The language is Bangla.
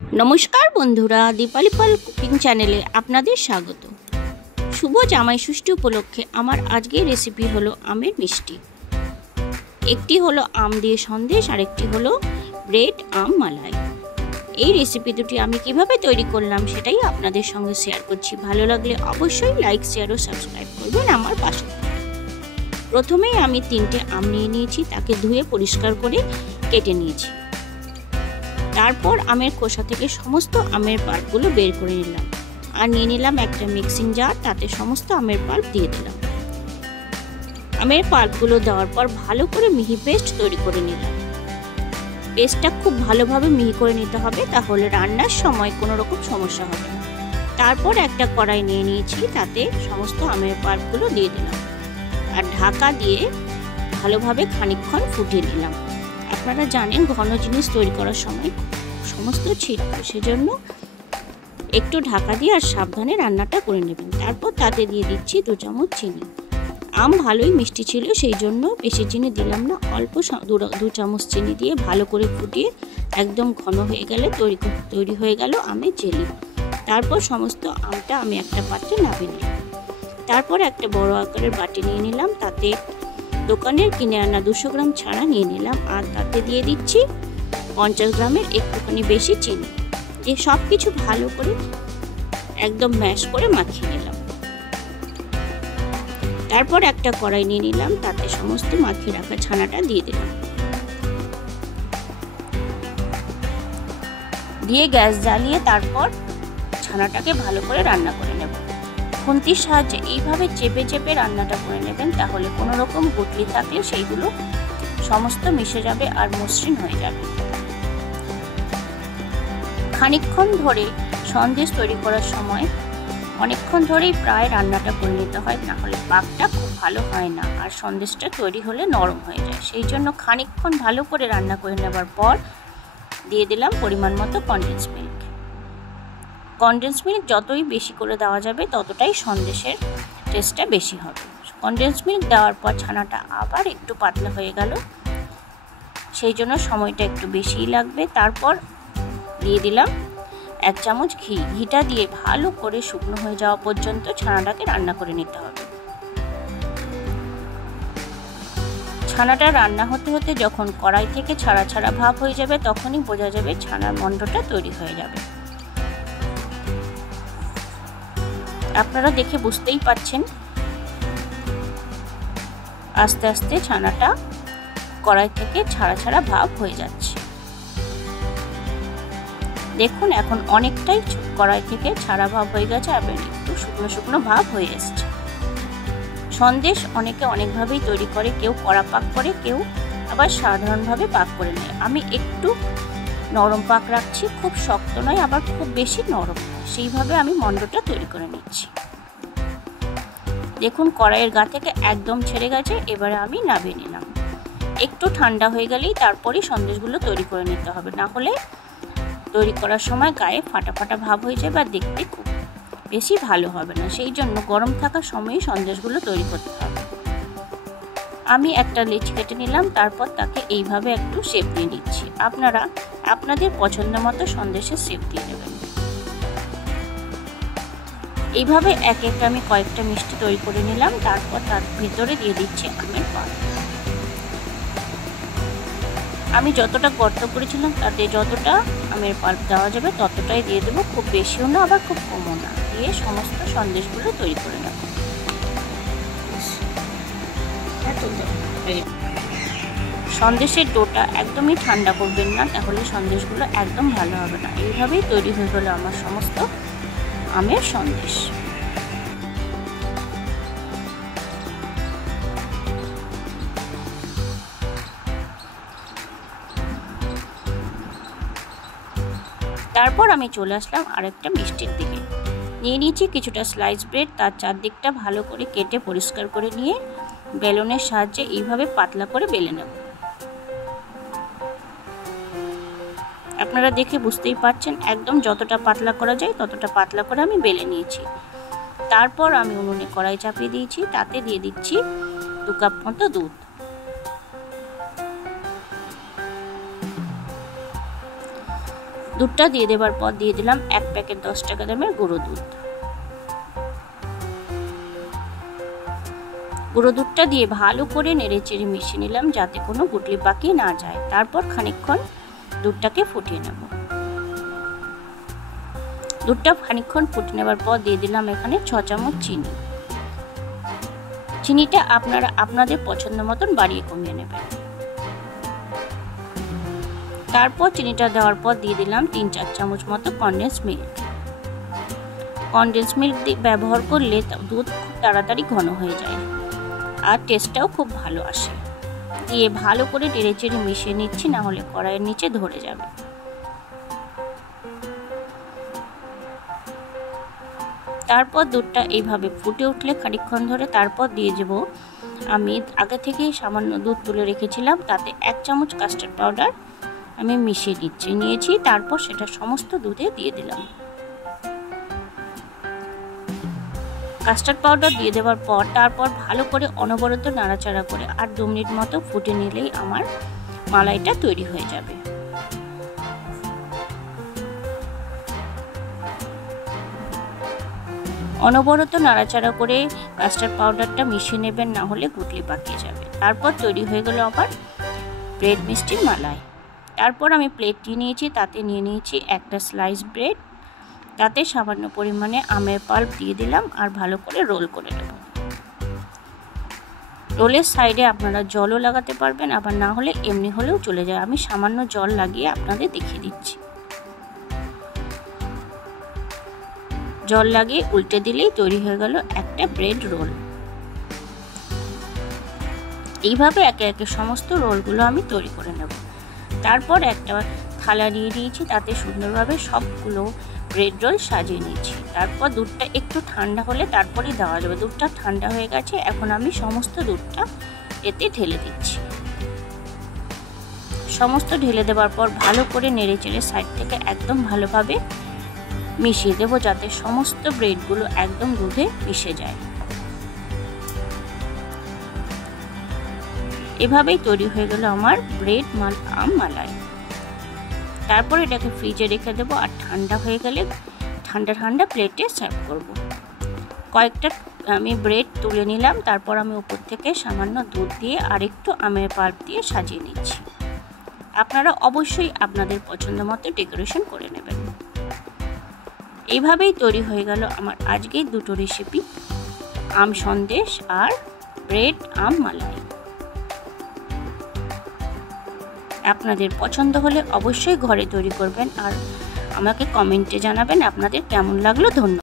নমস্কার বন্ধুরা, দীপালি পাল কুকিং চ্যানেলে আপনাদের স্বাগত। শুভ জামাই ষষ্ঠী উপলক্ষে আমার আজকের রেসিপি হলো আমের মিষ্টি। একটি হলো আম দিয়ে সন্দেশ, আরেকটি হলো ব্রেড আম মালাই। এই রেসিপি দুটি আমি কিভাবে তৈরি করলাম সেটাই আপনাদের সঙ্গে শেয়ার করছি। ভালো লাগলে অবশ্যই লাইক, শেয়ার ও সাবস্ক্রাইব করবেন আমার পাশে। প্রথমেই আমি 3টে আম নিয়ে নিয়েছি, তাকে ধুয়ে পরিষ্কার করে কেটে নিয়েছি। তারপর আমের খোসা থেকে সমস্ত আমের পাল্পগুলো বের করে নিলাম আর নিয়ে নিলাম একটা মিক্সিং জার, তাতে সমস্ত আমের পাল্প দিয়ে দিলাম। আমের পাল্পগুলো দেওয়ার পর ভালো করে মিহি পেস্ট তৈরি করে নিলাম। পেস্টটা খুব ভালোভাবে মিহি করে নিতে হবে, তাহলে রান্নার সময় কোনো রকম সমস্যা হবে না। তারপর একটা কড়াই নিয়ে নিয়েছি, তাতে সমস্ত আমের পাল্পগুলো দিয়ে দিলাম আর ঢাকা দিয়ে ভালোভাবে খানিকক্ষণ ফুটিয়ে নিলাম। আপনারা জানেন ঘন জিনিস তৈরি করার সময় সমস্ত ছিটবে, সেজন্য একটু ঢাকা দিয়ে আর সাবধানে রান্নাটা করে নেবেন। তারপর তাতে দিয়ে দিচ্ছি 2 চামচ চিনি। আম ভালোই মিষ্টি ছিল, সেই জন্য বেশি চিনি দিলাম না, অল্প 2 চামচ চিনি দিয়ে ভালো করে ফুটিয়ে একদম ঘন হয়ে গেলে তৈরি হয়ে গেল আমের জেলি। তারপর সমস্ত আমটা আমি একটা পাত্রে নামিয়ে নিলাম। তারপর একটা বড় আকারের বাটি নিয়ে নিলাম, তাতে দোকানের কিনে আনা 200 গ্রাম ছানা নিয়ে নিলাম আর তাতে দিয়ে দিচ্ছি 50 গ্রামের একটুখানি বেশি চিনি। দিয়ে সব কিছু ভালো করে একদম ম্যাশ করে মাখিয়ে নিলাম। তারপর একটা কড়াই নিয়ে নিলাম, তাতে সমস্ত মাখিয়ে রাখা ছানাটা দিয়ে দিলাম। দিয়ে গ্যাস জ্বালিয়ে তারপর ছানাটাকে ভালো করে রান্না করে নেব। খুন্তির সাহায্যে এইভাবে চেপে চেপে রান্নাটা করে নেবেন, তাহলে কোনো রকম গুটলি থাকলে সেইগুলো সমস্ত মিশে যাবে আর মসৃণ হয়ে যাবে। খানিকক্ষণ ধরে সন্দেশ তৈরি করার সময় অনেকক্ষণ ধরেই প্রায় রান্নাটা করে নিতে হয়, না হলে পাকটা খুব ভালো হয় না আর সন্দেশটা তৈরি হলে নরম হয়ে যায়। সেই জন্য খানিকক্ষণ ভালো করে রান্না করে নেবার পর দিয়ে দিলাম পরিমাণ মতো কনডেন্স মিল্ক। কনডেন্স মিল্ক যতই বেশি করে দেওয়া যাবে ততটাই সন্দেশের টেস্টটা বেশি হবে। কনডেন্স মিল্ক দেওয়ার পর ছানাটা আবার একটু পাতলা হয়ে গেল, সেই জন্য সময়টা একটু বেশিই লাগবে। তারপর দিয়ে দিলাম 1 চামচ ঘি। ঘিটা দিয়ে ভালো করে শুকনো হয়ে যাওয়া পর্যন্ত ছানাটাকে রান্না করে নিতে হবে। ছানাটা রান্না হতে হতে যখন কড়াই থেকে ছাড়া ছাড়া ভাব হয়ে যাবে, তখনই বোঝা যাবে ছানার মণ্ডটা তৈরি হয়ে যাবে। আপনারা দেখে বুঝতেই পাচ্ছেন আস্তে আস্তে ছানাটা কড়াই থেকে ছাড়া ছাড়া ভাব হয়ে যাচ্ছে। দেখুন এখন অনেকটাই কড়াই থেকে ছাড়া ভাব হয়ে গেছে, আবার একটু শুকনো শুকনো ভাব হয়ে এসছে। সন্দেশ অনেকে অনেকভাবেই তৈরি করে, কেউ কড়া পাক করে, কেউ আবার সাধারণভাবে পাক করে নেয়। আমি একটু নরম পাক রাখছি, খুব শক্ত নয় আবার খুব বেশি নরম নয়, সেইভাবে আমি মণ্ডটা তৈরি করে নিচ্ছি। দেখুন কড়াইয়ের গা থেকে একদম ছেড়ে গেছে, এবারে আমি নামিয়ে নিলাম। একটু ঠান্ডা হয়ে গেলেই তারপরেই সন্দেশগুলো তৈরি করে নিতে হবে, না হলে তৈরি করার সময় গায়ে ফাটা ফাটা ভাব হয়ে যাবে আর দেখতে খুব বেশি ভালো হবে না। সেই জন্য গরম থাকার সময়ই সন্দেশগুলো তৈরি করতে হবে। আমি একটা লেচি কেটে নিলাম, তারপর তাকে এইভাবে একটু শেপ দিয়ে নিচ্ছি। আপনারা আপনাদের পছন্দ মতো সন্দেশের শেপ দিয়ে নেবেন। এইভাবে এক একটা আমি কয়েকটা মিষ্টি তৈরি করে নিলাম। তারপর তার ভিতরে দিয়ে দিচ্ছি আমের পাল্প। আমি যতটা গর্ত করেছিলাম তাতে যতটা আমের পাল্প দেওয়া যাবে ততটাই দিয়ে দেবো, খুব বেশিও না আবার খুব কমও না। দিয়ে সমস্ত সন্দেশগুলো তৈরি করে নেব। সন্দেশের ডোটা একদমই ঠান্ডা করবেন না, তাহলে সন্দেশগুলো একদম ভালো হবে না। এইভাবেই তৈরি হয়ে গেল আমার সমস্ত আমের সন্দেশ। তারপর আমি চলে আসলাম আরেকটা মিষ্টির দিকে। নিয়ে নিয়েছি কিছুটা স্লাইস ব্রেড, তার চারদিকটা ভালো করে কেটে পরিষ্কার করে নিয়ে বেলনের সাহায্যে এইভাবে পাতলা করে বেলে নেব। আপনারা দেখে বুঝতেই পারছেন একদম যতটা পাতলা করা যায় ততটা পাতলা করে আমি বেলে নিয়েছি। তারপর আমি উনুনে কড়াই চাপিয়ে দিয়েছি, তাতে দিয়ে দিচ্ছি 2 কাপ মতো দুধ। দুধটা দিয়ে দেওয়ার পর দিয়ে দিলাম 1 প্যাকেট 10 টাকা দামের গুঁড়ো দুধ। গুঁড়ো দুধটা দিয়ে ভালো করে নেড়েচেড়ে মিশিয়ে নিলাম যাতে কোনো গুটলি পাকি না যায়। তারপর খানিকক্ষণ দুধটাকে ফুটিয়ে নেব। দুধটা খানিকক্ষণ ফুটে নেবার পর দিয়ে দিলাম এখানে 6 চামচ চিনি। চিনিটা আপনারা আপনাদের পছন্দ মতন বাড়িয়ে কমিয়ে নেবেন। তারপর চিনিটা দেওয়ার পর দিয়ে দিলাম 3-4 চামচ মতো কনডেন্স মিল্ক। কনডেন্স মিল্ক ব্যবহার করলে দুধ খুব তাড়াতাড়ি ঘন হয়ে যায় আর টেস্টটাও খুব ভালো আসে। দিয়ে ভালো করে নেড়েচেড়ে মিশিয়ে নিচ্ছি, না হলে কড়াইয়ের নিচে ধরে যাবে। তারপর দুধটা এইভাবে ফুটে উঠলে খানিকক্ষণ ধরে তারপর দিয়ে দেব আমি আগে থেকেই সামান্য দুধ তুলে রেখেছিলাম, তাতে 1 চামচ কাস্টার্ড পাউডার আমি মিশিয়ে নিয়েছি। তারপর সেটা সমস্ত দুধে দিয়ে দিলাম। কাস্টার্ড পাউডার দিয়ে দেওয়ার পর তারপর ভালো করে অনবরত নাড়াচাড়া করে আর 2 মিনিট মতো ফুটে নিলেই আমার মালাইটা তৈরি হয়ে যাবে। অনবরত নাড়াচাড়া করে কাস্টার্ড পাউডারটা মিশিয়ে নেবেন, না হলে গুটলি পাকিয়ে যাবে। তারপর তৈরি হয়ে গেল আমার ব্রেড মিষ্টির মালাই। তারপর আমি প্লেটটি নিয়েছি, তাতে নিয়ে নিয়েছি একটা স্লাইস ব্রেড, তাতে সামান্য পরিমাণে আমের পাল্প দিয়ে দিলাম আর ভালো করে রোল করে নেব। রোলের সাইডে আপনারা জলও লাগাতে পারবেন, আবার না হলে এমনি হলেও চলে যায়। আমি সামান্য জল লাগিয়ে আপনাদের দেখিয়ে দিচ্ছি। জল লাগিয়ে উল্টে দিলেই তৈরি হয়ে গেল একটা ব্রেড রোল। এইভাবে একে একে সমস্ত রোলগুলো আমি তৈরি করে নেব। তারপর একটা থালা নিয়ে নিয়েছি, তাতে সুন্দরভাবে সবগুলো ব্রেড রোল সাজিয়ে নিয়েছি। তারপর দুধটা একটু ঠান্ডা হলে তারপরেই দেওয়া যাবে। দুধটা ঠান্ডা হয়ে গেছে, এখন আমি সমস্ত দুধটা এতে ঢেলে দিচ্ছি। সমস্ত ঢেলে দেওয়ার পর ভালো করে নেড়েচেড়ে সাইড থেকে একদম ভালোভাবে মিশিয়ে দেবো, যাতে সমস্ত ব্রেডগুলো একদম দুধে মিশে যায়। এভাবেই তৈরি হয়ে গেল আমার ব্রেড আম মালাই। তারপর এটাকে ফ্রিজে রেখে দেবো আর ঠান্ডা হয়ে গেলে ঠান্ডা ঠান্ডা প্লেটে সার্ভ করব। কয়েকটা আমি ব্রেড তুলে নিলাম, তারপর আমি উপর থেকে সামান্য দুধ দিয়ে আর একটু আমের পাল্প দিয়ে সাজিয়ে নিচ্ছি। আপনারা অবশ্যই আপনাদের পছন্দ মতো ডেকোরেশন করে নেবেন। এইভাবেই তৈরি হয়ে গেল আমার আজকের দুটো রেসিপি, আম সন্দেশ আর ব্রেড আম মালাই। আপনাদের পছন্দ হলে অবশ্যই ঘরে তৈরি করবেন আর আমাকে কমেন্টে জানাবেন আপনাদের কেমন লাগলো। ধন্যবাদ।